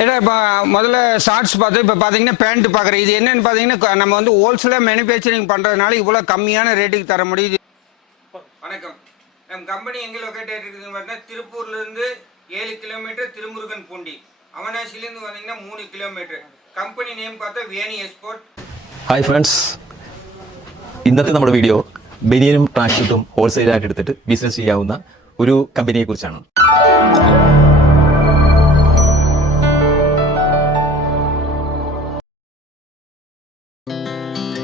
ஏன்னா இப்போ முதல்ல ஷார்ட்ஸ் பார்த்தோம் இப்போ பார்த்தீங்கன்னா பேண்ட் பார்க்குறேன் இது என்னன்னு பார்த்தீங்கன்னா நம்ம வந்து ஹோல்சேலாக மேனுஃபேக்சரிங் பண்ணுறதுனால இவ்வளோ கம்மியான ரேட்டுக்கு தர முடியுது வணக்கம் நம்ம கம்பெனி எங்கே லொக்கேட் இருக்குதுன்னு பார்த்தீங்கன்னா திருப்பூர்லேருந்து ஏழு கிலோமீட்டர் திருமுருகன் பூண்டி அவனாசிலேருந்து வந்தீங்கன்னா மூணு கிலோமீட்டர் கம்பெனி நேம் பார்த்தா வேணி எக்ஸ்போர்ட் ഹായ് ഫ്രണ്ട്സ് ഇന്നത്തെ നമ്മുടെ വീഡിയോ ബനിയനും ട്രാക്ഷൂട്ടും ഹോൾസെയിലായിട്ട് എടുത്തിട്ട് ബിസിനസ് ചെയ്യാവുന്ന ഒരു കമ്പനിയെ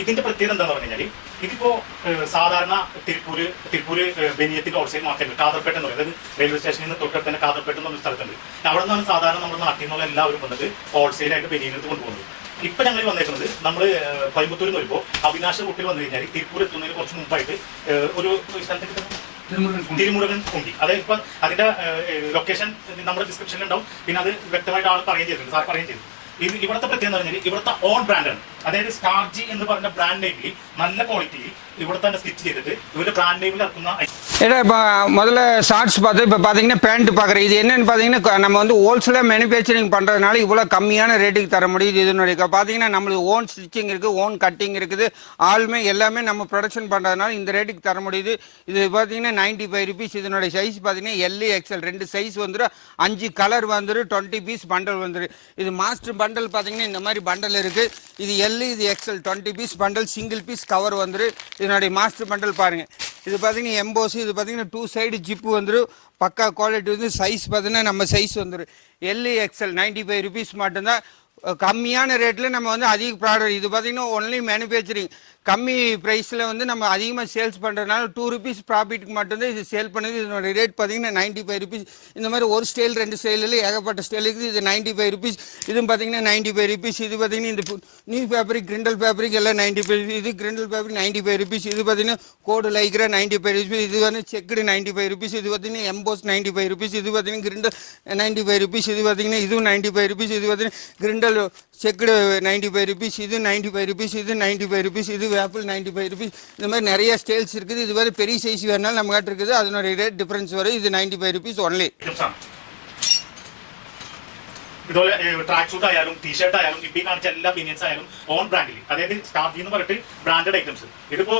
ഇതിന്റെ പ്രത്യേകത എന്താന്ന് പറഞ്ഞു കഴിഞ്ഞാൽ ഇതിപ്പോ സാധാരണ തിരുപ്പൂര് തിരുപ്പൂര് ബെനിയത്തിന്റെ ഹോൾസെയിൽ മാർക്കറ്റ് കാതർപേട്ട എന്ന് പറയുന്നത് റെയിൽവേ സ്റ്റേഷനിൽ നിന്ന് തൊട്ടടുത്ത് തന്നെ കാതർപേട്ട എന്ന് പറഞ്ഞ സ്ഥലത്തുണ്ട്. അവിടെ നിന്നാണ് സാധാരണ നമ്മുടെ നാട്ടിൽ നിന്നുള്ള എല്ലാവരും വന്നത് ഹോൾസെയിലായിട്ട് ബനിയനെടുത്ത് കൊണ്ടുപോകുന്നത്. ഇപ്പൊ ഞങ്ങൾ വന്നേക്കുന്നത് നമ്മൾ കോയമ്പത്തൂരിൽ നിന്ന് വരുമ്പോൾ അവിനാശ റൂട്ടിൽ വന്നു കഴിഞ്ഞാൽ തിരുപ്പൂർ എത്തുന്നതിന് കുറച്ച് മുമ്പായിട്ട് ഒരു സ്ഥലത്തേക്ക് തിരുമുരുകൻ കുണ്ടി. അതായത് ഇപ്പൊ അതിന്റെ ലൊക്കേഷൻ നമ്മുടെ ഡിസ്ക്രിപ്ഷനിൽ ഉണ്ടാവും. പിന്നെ അത് വ്യക്തമായിട്ട് ആൾ പറയുകയും ചെയ്തിട്ടുണ്ട്. സാർ പറയുകയും ചെയ്തു. ഇത് ഇവിടുത്തെ പ്രത്യേകത എന്ന് പറഞ്ഞാൽ ഇവിടുത്തെ ഓൺ ബ്രാൻഡാണ് അതായത് സ്റ്റാർജി എന്ന് പറഞ്ഞ ബ്രാൻഡ് നെയിമിൽ നല്ല ക്വാളിറ്റിയിൽ ഇവിടെ തന്നെ സ്റ്റിച്ച് ചെയ്തിട്ട് ഇവരുടെ ബ്രാൻഡ് നെയിമിൽ ഇറക്കുന്ന ஏன்னா இப்போ முதல்ல ஷார்ட்ஸ் பார்த்து இப்போ பார்த்தீங்கன்னா பேண்ட் பார்க்குறேன். இது என்னன்னு பார்த்தீங்கன்னா நம்ம வந்து ஹோல்சேலாக மேனுஃபேக்சரிங் பண்ணுறதுனால இவ்வளோ கம்மியான ரேட்டுக்கு தர முடியுது இதனுடைய பார்த்தீங்கன்னா நம்மளுக்கு ஓன் ஸ்டிச்சிங் இருக்குது ஓன் கட்டிங் இருக்குது. ஆளுமே எல்லாமே நம்ம ப்ரொடக்ஷன் பண்ணுறதுனால இந்த ரேட்டுக்கு தர முடியுது. இது பார்த்தீங்கன்னா நைன்ட்டி ஃபைவ் ருபீஸ் இதனுடைய சைஸ் பார்த்தீங்கன்னா எல்இ எக்ஸ்எல் ரெண்டு சைஸ் வந்துடும் அஞ்சு கலர் வந்துடும் டுவெண்ட்டி பீஸ் பண்டல் வந்துடும் இது மாஸ்டர் பண்டல் பார்த்தீங்கன்னா இந்த மாதிரி பண்டல் இருக்குது இது எல்இ இது XL twenty piece bundle single piece cover வந்துடும் இதனுடைய மாஸ்டர் பண்டல் பாருங்கள் இது பார்த்தீங்கன்னா எம்போஸ் இது பார்த்தீங்கன்னா டூ சைடு ஜிப்பு வந்துடும் பக்கா குவாலிட்டி வந்து சைஸ் பார்த்தீங்கன்னா நம்ம சைஸ் வந்துடும் L XL ninety five rupees மட்டும்தான். கம்மியான ரேட்டில் நம்ம வந்து அதிக ப்ராடக்ட் இது பார்த்தீங்கன்னா ஒன்லி மேனுஃபேக்சரிங் கம்மி ப்ரைஸில் வந்து நம்ம அதிகமாக சேல்ஸ் பண்ணுறதுனால டூ ருபீஸ் ப்ராஃபிட்டுக்கு மட்டும்தான் இது சேல் பண்ணுது இதனோட ரேட் பார்த்தீங்கன்னா நைன்ட்டி ஃபைவ் ருபீஸ் இந்த மாதிரி ஒரு ஸ்டைல் ரெண்டு ஸ்டைலில் ஏகப்பட்ட ஸ்டைல் இருக்குது இது நைன்ட்டி ஃபைவ் ருபீஸ் இதுவும் பார்த்தீங்கன்னா நைன்ட்டி ஃபைவ் ருபீஸ் இது பார்த்தீங்கன்னா இந்த நியூ ஃபேப்ரிக் கிரிண்டல் ஃபேப்ரிக் எல்லாம் நைன்ட்டி ஃபைவ் இது கிரிண்டல் ஃபேப்ரிக் நைன்ட்டி ஃபைவ் ருபீஸ் இது பார்த்தீங்கன்னா கோடு லைக்ரா நைன்ட்டி ஃபைவ் ருபீஸ் இது வந்து செக்குடு நைன்ட்டி ஃபைவ் ருபீஸ் இது பார்த்தீங்கன்னா எம்போஸ் நைன்ட்டி ஃபைவ் ருபீஸ் இது பார்த்தீங்கன்னா கிரிண்டல் நைன்ட்டி ஃபைவ் ருபீஸ் இது பார்த்தீங்கன்னா இதுவும் நைன்ட்டி ஃபைவ் ருபீஸ் இது பார்த்தீங்கன்னா கிரிண்டல் பால் செக்குடு நைன்டி ஃபைவ் ருபீஸ் இது நைன்டி ஃபைவ் ருபீஸ் இது நைன்டி ஃபைவ் ருபீஸ் இது வேப்பிள் நைன்டி ஃபைவ் ருபீஸ் இந்த மாதிரி நிறைய ஸ்டேல்ஸ் இருக்குது இது மாதிரி பெரிய சைஸ் வேணாலும் நம்ம கிட்ட இருக்குது அதனுடைய ரேட் டிஃப்ரென்ஸ் வரும் இது ninety five rupees only track suit ആയാലും ടീഷർട്ട് ആയാലും ഇപ്പി കാണിച്ച എല്ലാ ബിനിയൻസ് ആയാലും ഓൺ ബ്രാൻഡിൽ അതായത് സ്റ്റാർജി എന്ന് പറഞ്ഞിട്ട് ബ്രാൻഡഡ് ഐറ്റംസ് ഇതിപ്പോ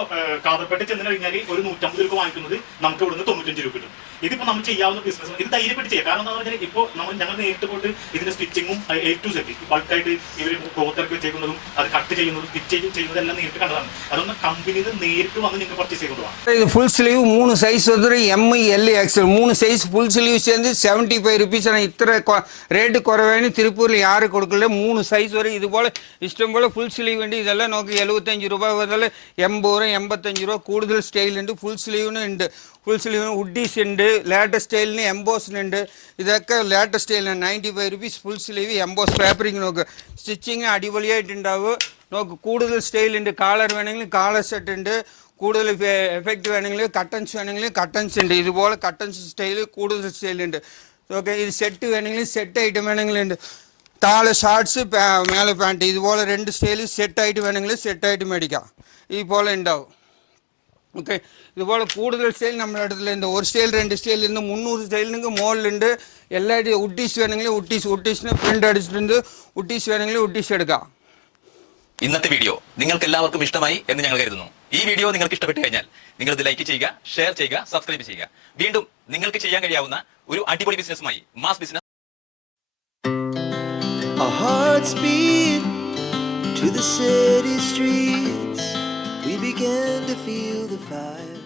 കാതർപേട്ട് ചെന്ന് കഴിഞ്ഞാൽ ഒരു നൂറ്റമ്പത് രൂപ വാങ്ങിക്കുന്നത് നമുക്ക് ഇവിടുന്ന് തൊണ്ണൂറ്റഞ്ച് രൂപ കിട്ടും. ഇതിപ്പോ നമ്മൾ ചെയ്യാവുന്ന ബിസിനസ് ഇത് ധൈര്യപ്പെട്ട് ചെയ്യാം. കാരണം എന്താ പറഞ്ഞാൽ ഇപ്പോ നമ്മൾ ഞങ്ങൾ നേരിട്ട് പോയിട്ട് ഇതിന്റെ സ്റ്റിച്ചിങ്ങും എ ടു സെറ്റ് ബൾക്കായിട്ട് ഇവർ ക്ലോത്ത് ഇറക്കി വെച്ചേക്കുന്നതും അത് കട്ട് ചെയ്യുന്നതും സ്റ്റിച്ച് ചെയ്യുന്നതും എല്ലാം നേരിട്ട് കണ്ടതാണ്. അതൊന്ന് കമ്പനിയിൽ നിന്ന് നേരിട്ട് വന്ന് നിങ്ങൾക്ക് പർച്ചേസ് ചെയ്തുകൊണ്ടുപോകാം ഇത് ഫുൾ സ്ലീവ് മൂന്ന് സൈസ് വന്നിട്ട് എം എൽ എക്സ് മൂന്ന് സൈസ് ഫുൾ സ്ലീവ് ചെയ്ത് സെവന്റി ഫൈവ് റുപ്പീസ് ആണ്. ഇത്ര റേറ്റ് കുറവ് குறைவேன்னு திருப்பூரில் யாரும் கொடுக்கல மூணு சைஸ் வரும் இது போல் இஷ்டம் போல் ஃபுல் ஸ்லீவ் வேண்டி இதெல்லாம் நோக்கி எழுபத்தஞ்சு ரூபாய் வந்தாலும் எண்பது ரூபா எண்பத்தஞ்சு ரூபா கூடுதல் ஸ்டைல் ഉണ്ട് ഫുൾ സ്ലീവിന് ഉണ്ട് ഫുൾ സ്ലീവ് ഉഡീസ് ഉണ്ട് ലേറ്റസ്റ്റ് സ്റ്റൈലിന് എംബോസിന് ഉണ്ട് ഇതൊക്കെ latest സ്റ്റൈലിന് ninety five rupees full sleeve emboss fabric നോക്ക് സ്റ്റിച്ചിങ് അടിപൊളിയായിട്ടുണ്ടാവും നോക്ക് കൂടുതൽ സ്റ്റൈൽ ഉണ്ട് കാളർ വേണമെങ്കിൽ കാളർ സെറ്റ് ഉണ്ട് കൂടുതൽ എഫക്റ്റ് വേണമെങ്കിൽ കട്ടൻസ് വേണമെങ്കിൽ കട്ടൻസ് ഉണ്ട് ഇതുപോലെ കട്ടൻസ് സ്റ്റൈൽ കൂടുതൽ സ്റ്റൈലുണ്ട് ഓക്കെ ഇത് സെറ്റ് വേണമെങ്കിൽ സെറ്റ് ഐറ്റം വേണമെങ്കിലുണ്ട് താഴെ ഷാർട്സ് മേലെ പാൻറ്റ് ഇതുപോലെ രണ്ട് സ്റ്റൈൽ സെറ്റ് ആയിട്ട് വേണമെങ്കിൽ സെറ്റ് ആയിട്ട് മേടിക്കാം ഇതുപോലെ ഉണ്ടാവും ஓகே இதுபோல் கூடுதல் ஸ்டைல் நம்ம இடத்துல இந்த ஒரு ஸ்டைல் ரெண்டு ஸ்டைல் இருந்து முந்நூறு ஸ்டைலுங்க மோல் ഉണ്ട് എല്ലാ ഉട്ടീസ് വേണമെങ്കിൽ ഉട്ടീസ് ഉട്ടീസിന് പ്രിന്റ് അടിച്ചിട്ടുണ്ട് ഉട്ടീസ് വേണമെങ്കിൽ ഉട്ടീസ് എടുക്കാം ഇന്നത്തെ വീഡിയോ നിങ്ങൾക്ക് എല്ലാവർക്കും ഇഷ്ടമായി എന്ന് ഞങ്ങൾ കരുതുന്നു ഈ വീഡിയോ നിങ്ങൾക്ക് ഇഷ്ടപ്പെട്ടു കഴിഞ്ഞാൽ നിങ്ങൾ ഇത് ലൈക്ക് ചെയ്യുക ഷെയർ ചെയ്യുക സബ്സ്ക്രൈബ് ചെയ്യുക വീണ്ടും നിങ്ങൾക്ക് ചെയ്യാൻ കഴിയാവുന്ന ഒരു അടിപൊളി ബിസിനസ്സുമായി mass business to the city streets. We began to feel the fire.